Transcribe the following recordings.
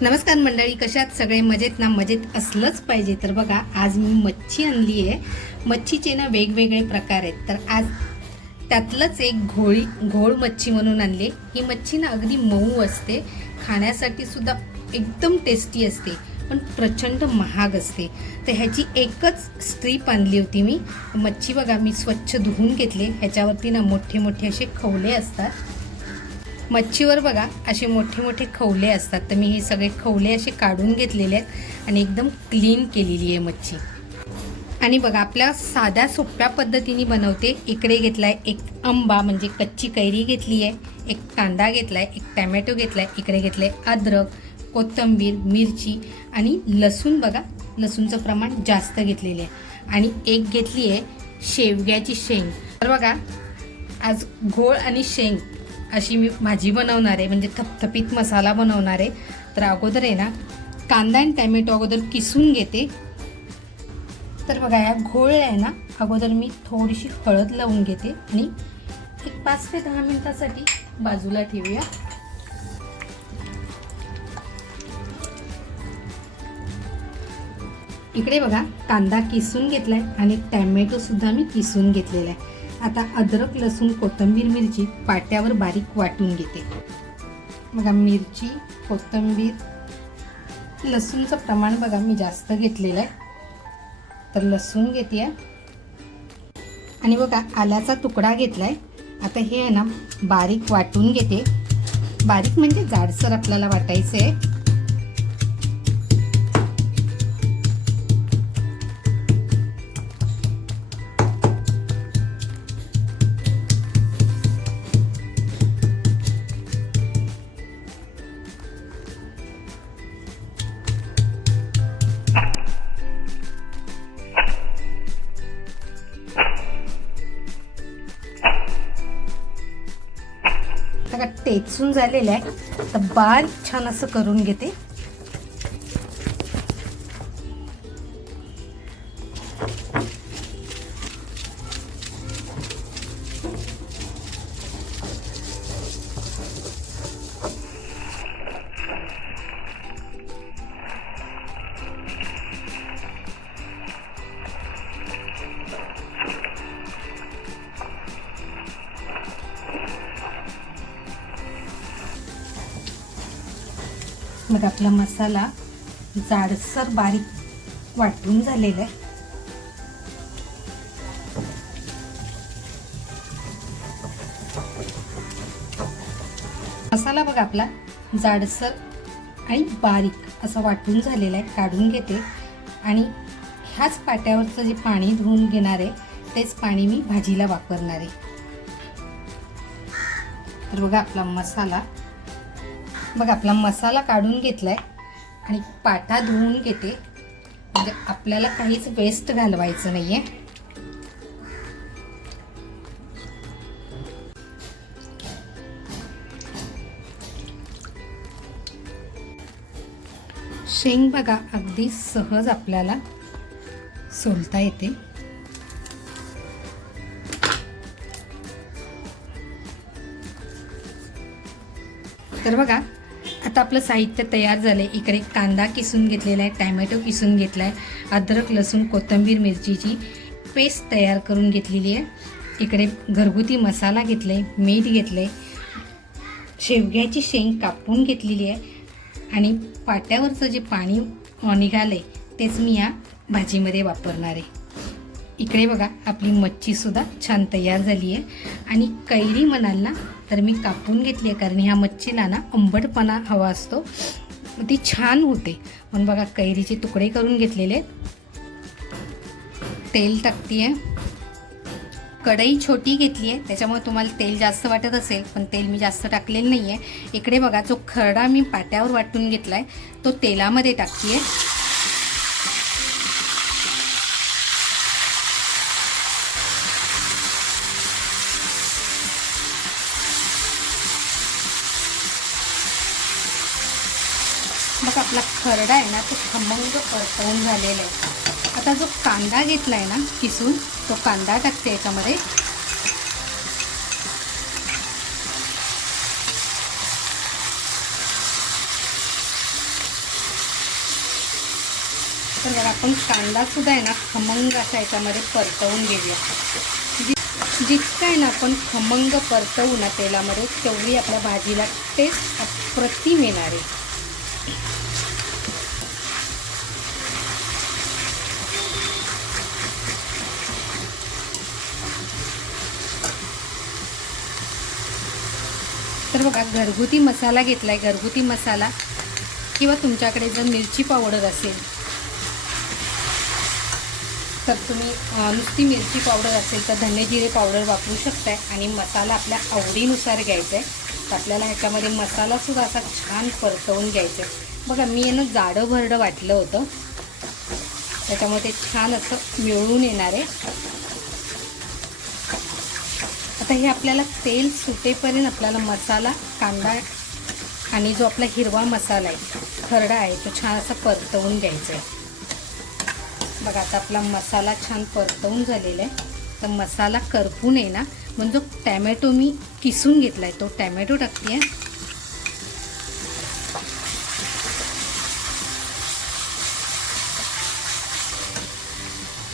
नमस्कार मंडळी कशात? सगळे मजेत ना? मजेत असलंच पाहिजे. तर बघा आज मी मच्छी आणली आहे. मच्छीचे ना वेगवेगळे प्रकार आहेत. तर आज त्यातलंच एक घोळी घोळ मच्छी म्हणून आणली ही मच्छी ना अगदी मऊ असते. खाण्यासाठी सुद्धा एकदम टेस्टी असते पण प्रचंड महाग असते. तर ह्याची एकच स्ट्रीप आणली होती मी. मच्छी बघा मी स्वच्छ धुवून घेतले. ह्याच्यावरती ना मोठे मोठे असे खवले असतात. मच्छीवर बघा असे मोठे मोठे खवले असतात. तर मी हे सगळे खवले असे काढून घेतलेले आहेत आणि एकदम क्लीन केलेली आहे मच्छी. आणि बघा आपल्या साध्या सोप्या पद्धतीने बनवते. इकडे घेतला आहे एक आंबा म्हणजे कच्ची कैरी घेतली आहे एक कांदा घेतला आहे एक टॅमॅटो आहे इकडे घेतलंय अद्रक कोथिंबीर मिरची आणि लसूण बघा लसूणचं प्रमाण जास्त घेतलेले आहे. आणि एक घेतली आहे शेवग्याची शेंग. तर बघा आज घोळ आणि शेंग अशी मी भाजी बनवणार आहे म्हणजे थपथपीत मसाला बनवणार आहे. तर अगोदर आहे ना कांदा आणि टॅमॅटो अगोदर किसून घेते. तर बघा या घोळ आहे ना अगोदर मी थोडीशी हळद लावून घेते आणि एक पाच ते दहा मिनिटासाठी बाजूला ठेवूया. इकडे बघा कांदा किसून घेतलाय आणि टॅमॅटोसुद्धा मी किसून घेतलेला आहे. आता अद्रक लसूण कोथिंबीर मिरची पाट्यावर बारीक वाटून घेते. बघा मिरची कोथिंबीर लसूणचं प्रमाण बघा मी जास्त घेतलेलं आहे. तर लसूण घेते आणि बघा आल्याचा तुकडा घेतला आहे आता हे आहे ना बारीक वाटून घेते. बारीक म्हणजे जाडसर आपल्याला वाटायचं आहे टेचून झालेलं आहे. तर बारीक छान असं करून घेते. मग आपला मसाला जाडसर बारीक वाटून झालेला आहे. मसाला बघा आपला जाडसर आणि बारीक असं वाटून झालेला आहे. काढून घेते. आणि ह्याच पाट्यावरचं जे पाणी धुवून घेणार आहे तेच पाणी मी भाजीला वापरणार आहे. तर बघा आपला मसाला बघ आपला मसाला काढून घेतला आहे आणि पाटा धुवून घेते. म्हणजे आपल्याला काहीच वेस्ट घालवायचं नाही आहे शेंग बघा अगदी सहज आपल्याला सोलता येते. तर बघा आता आपलं साहित्य तयार झालं आहे इकडे कांदा किसून घेतलेला आहे टॅमॅटो किसून घेतला आहे अद्रक लसूण कोथिंबीर मिरचीची पेस्ट तयार करून घेतलेली आहे. इकडे घरगुती मसाला घेतला आहे मीठ घेतलं आहे शेवग्याची शेंग कापून घेतलेली आहे. आणि पाट्यावरचं जे पाणी निघालं आहे तेच मी या भाजीमध्ये वापरणार आहे. इकडे बघा आपली मच्छीसुद्धा छान तयार झाली आहे. आणि कैरी म्हणाल ना तर मी कापून घेतली आहे कारण ह्या मच्छीला ना आंबटपणा हवा असतो. ती छान होते. म्हणून बघा कैरीचे तुकडे करून घेतलेले आहेत. तेल टाकते आहे कढई छोटी घेतली आहे. त्याच्यामुळे तुम्हाला तेल जास्त वाटत असेल पण तेल मी जास्त टाकलेलं नाही आहे इकडे बघा जो खरडा मी पाट्यावर वाटून घेतला आहे तो तेलामध्ये टाकते आहे आपला खरडा आहे ना तो खमंग परतवून झालेला आहे. आता जो कांदा घेतला आहे ना किसून तो कांदा टाकते याच्यामध्ये. आपण कांदा सुद्धा आहे ना खमंग असा याच्यामध्ये परतवून घेऊया. जितकं आहे ना आपण खमंग परतवू ना तेलामध्ये तेवढी आपल्या भाजीला टेस्ट अप्रतिम येणार आहे. तर बघा घरगुती मसाला घेतला आहे घरगुती मसाला. किंवा तुमच्याकडे जर मिरची पावडर असेल तर तुम्ही नुसती मिरची पावडर असेल तर धने जिरे पावडर वापरू शकताय. आणि मसाला आपल्या आवडीनुसार घ्यायचा आहे तर आपल्याला ह्याच्यामध्ये मसालासुद्धा असा छान परतवून घ्यायचा आहे बघा मी यानं जाडं भरडं वाटलं होतं. त्याच्यामुळे ते छान असं मिळून येणार आहे. आता हे आपल्याला तेल सुटेपर्यंत आपल्याला मसाला कांदा आणि जो आपला हिरवा मसाला आहे खरडा आहे तो छान असा परतवून घ्यायचा आहे. बघा आता आपला मसाला छान परतवून झालेला आहे. तर मसाला करपून आहे ना म्हणून जो टॅमॅटो मी किसून घेतला आहे तो टॅमॅटो टाकते आहे.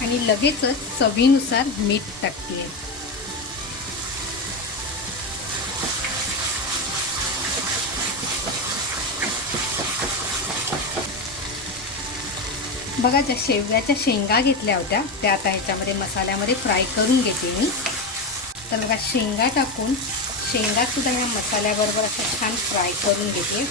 आणि लगेचच चवीनुसार मीठ टाकते आहे. बघा ज्या शेवग्याच्या शेंगा घेतल्या होत्या त्या आता ह्याच्यामध्ये मसाल्यामध्ये फ्राय करून घेते मी. तर बघा शेंगा टाकून शेंगासुद्धा ह्या मसाल्याबरोबर असं छान फ्राय करून घेते.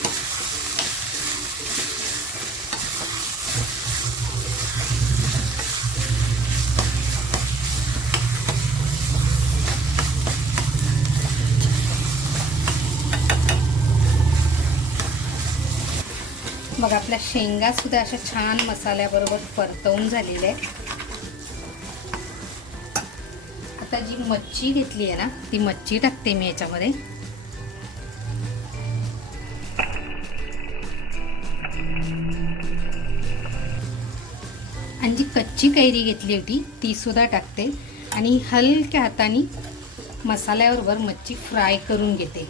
बघा आपल्या शेंगा सुद्धा अशा छान मसाल्याबरोबर परतवून झालेल्या आहे आता जी मच्छी घेतली आहे ना ती मच्छी टाकते मी याच्यामध्ये. आणि जी कच्ची कैरी घेतली होती ती सुद्धा टाकते. आणि हलक्या हाताने मसाल्याबरोबर मच्छी फ्राय करून घेते.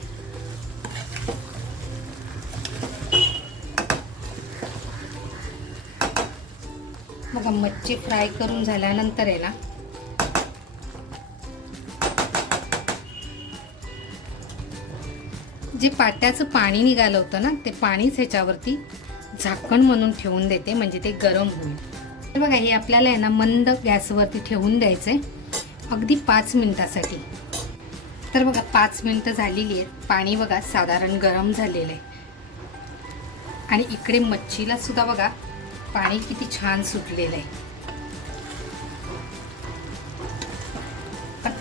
बघा मच्छी फ्राय करून झाल्यानंतर आहे ना जे पाट्याचं पाणी निघालं होतं ना ते पाणीच ह्याच्यावरती झाकण म्हणून ठेवून देते म्हणजे ते गरम होईल. तर बघा हे आपल्याला आहे ना मंद गॅसवरती ठेवून द्यायचं आहे अगदी पाच मिनिटासाठी. तर बघा पाच मिनटं झालेली आहेत. पाणी बघा साधारण गरम झालेलं आहे. आणि इकडे मच्छीला सुद्धा बघा पाणी किती छान सुटलेलं आहे.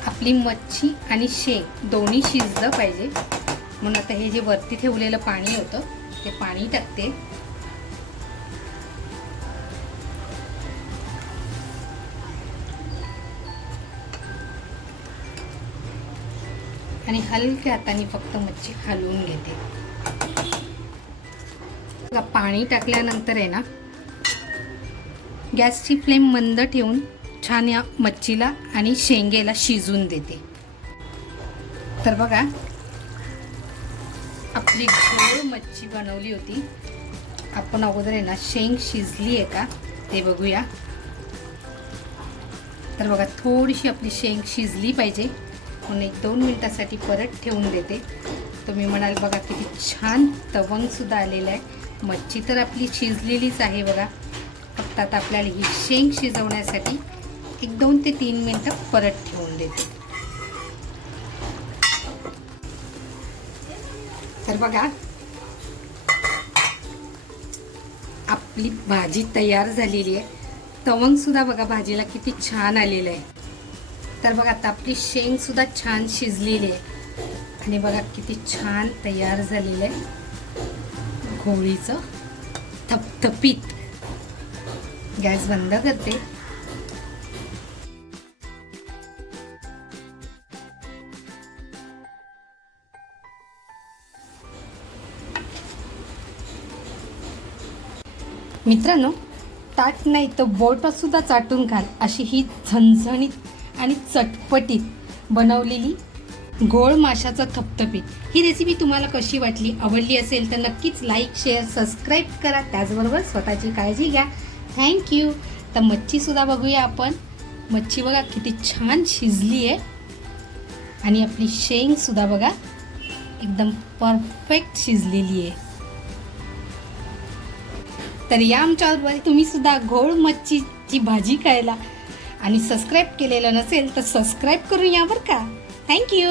आपली मच्छी आणि शेंग दोन्ही शिजलं पाहिजे. म्हणून आता हे जे वरती ठेवलेलं पाणी होतं ते पाणी टाकते. आणि हलक्या हाताने फक्त मच्छी हलवून घेते. पाणी टाकल्यानंतर आहे ना गॅसची फ्लेम मंद ठेवून छान या मच्छीला आणि शेंगेला शिजून देते. तर बघा आपली गोड मच्छी बनवली होती. आपण अगोदर आहे ना शेंग शिजली आहे का ते बघूया. तर बघा थोडीशी आपली शेंग शिजली पाहिजे. म्हणून एक दोन मिनटासाठी परत ठेवून देते. तुम्ही म्हणाल बघा किती छान तवंगसुद्धा आलेलं आहे. मच्छी तर आपली शिजलेलीच आहे बघा. आता आपल्याला ही शेंग शिजवण्यासाठी एक दोन ते तीन मिनटं परत ठेवून देते. तर बघा आपली भाजी तयार झालेली आहे. तवंगसुद्धा बघा भाजीला किती छान आलेलं आहे. तर बघा आता आपली शेंग सुद्धा छान शिजलेली आहे. आणि बघा किती छान तयार झालेलं आहे. घोळीचं थपथपीत. गॅस बंद करते. मित्रांनो ताट नाही तर बोट सुद्धा चाटून घाल अशी ही झणझणीत आणि चटपटीत बनवलेली गोळ माशाचं थपथपीत ही रेसिपी तुम्हाला कशी वाटली आवडली असेल तर नक्कीच लाईक शेअर सबस्क्राईब करा. त्याचबरोबर स्वतःची काळजी घ्या. थँक्यू तर मच्छीसुद्धा बघूया आपण. मच्छी बघा किती छान शिजली आहे. आणि आपली शेंगसुद्धा बघा एकदम परफेक्ट शिजलेली आहे. तर या आमच्यावर तुम्ही सुद्धा घोळ मच्छीची भाजी खायला. आणि सबस्क्राईब केलेलं नसेल तर सबस्क्राईब करून या बरं का. थँक्यू